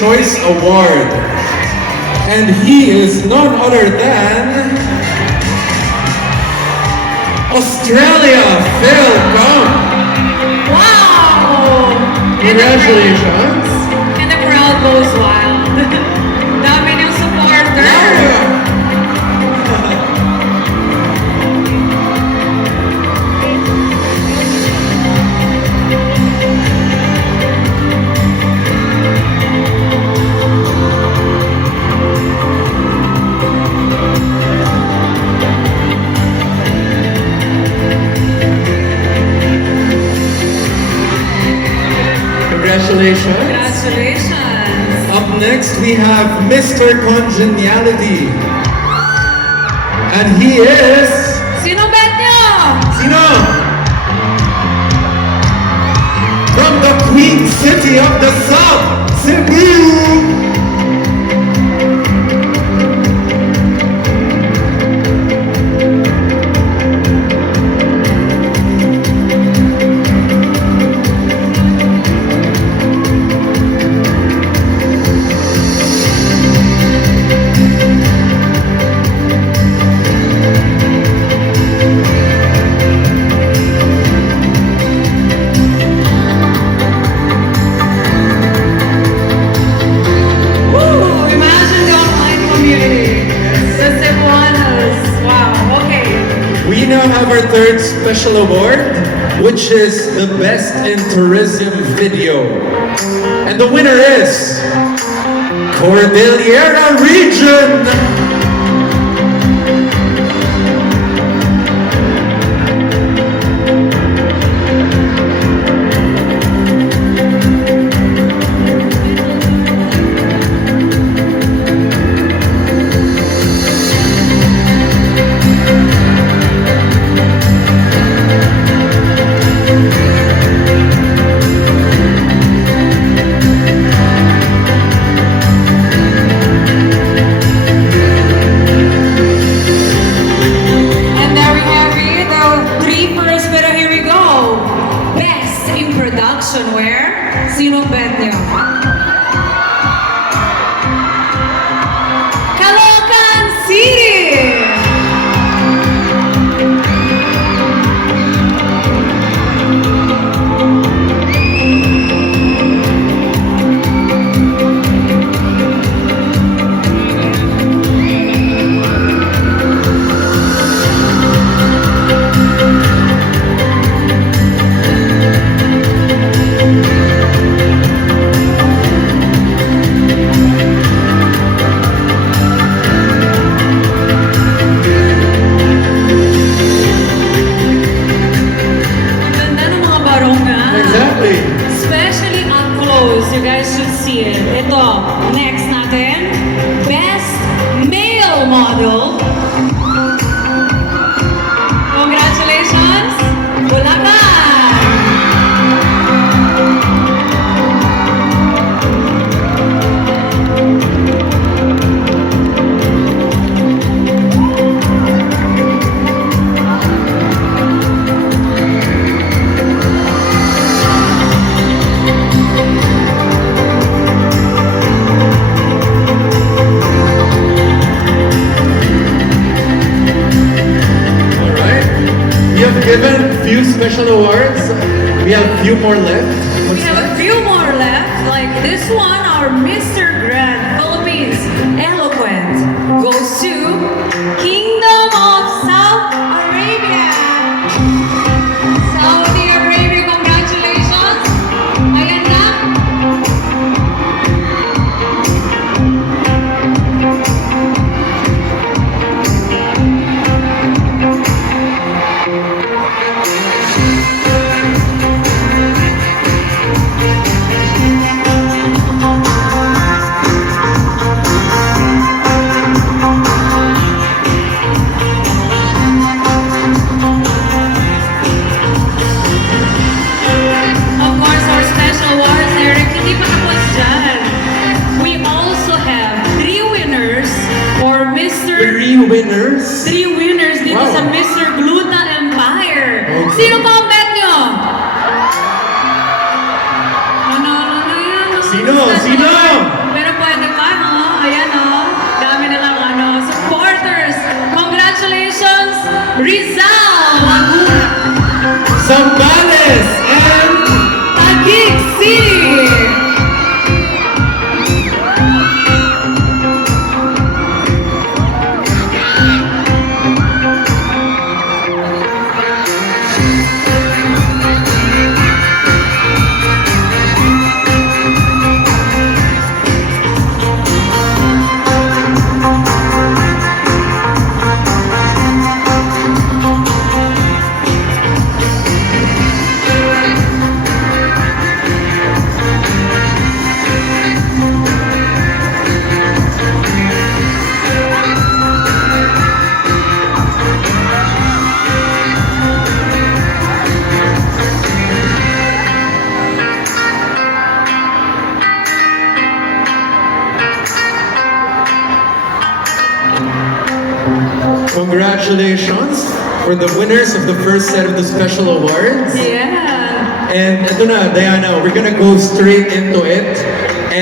Choice Award. And he is none other than Australia, Phil Gum. Wow! Congratulations. And the crowd goes wild. Dami niyong supporter. Congratulations. Congratulations. Up next, we have Mr. Congeniality. And he is... Sino bet niyo? Sino? From the Queen City of the South, Cebu! We now have our third special award, which is the Best in Tourism Video. And the winner is Cordillera Region! And there we have it, the three first, pero here we go. Best in production where? Sino bet niyo? Caloocan City! Ang ganda ng mga barong na. Exactly. Especially up close, you guys should see it. Ito, next natin, Best Male Model. Congratulations, Bulacan! Alright. We have given few special awards. We have few more left. We have a few more left, like this one, our Mr. Grand Philippines Eloquent goes to Kingdom of South Arabia. Saudi Arabia, congratulations! Ayan na. Congratulations for the winners of the first set of the special awards. Yeah. And ito na, Diana, we're gonna go straight into it.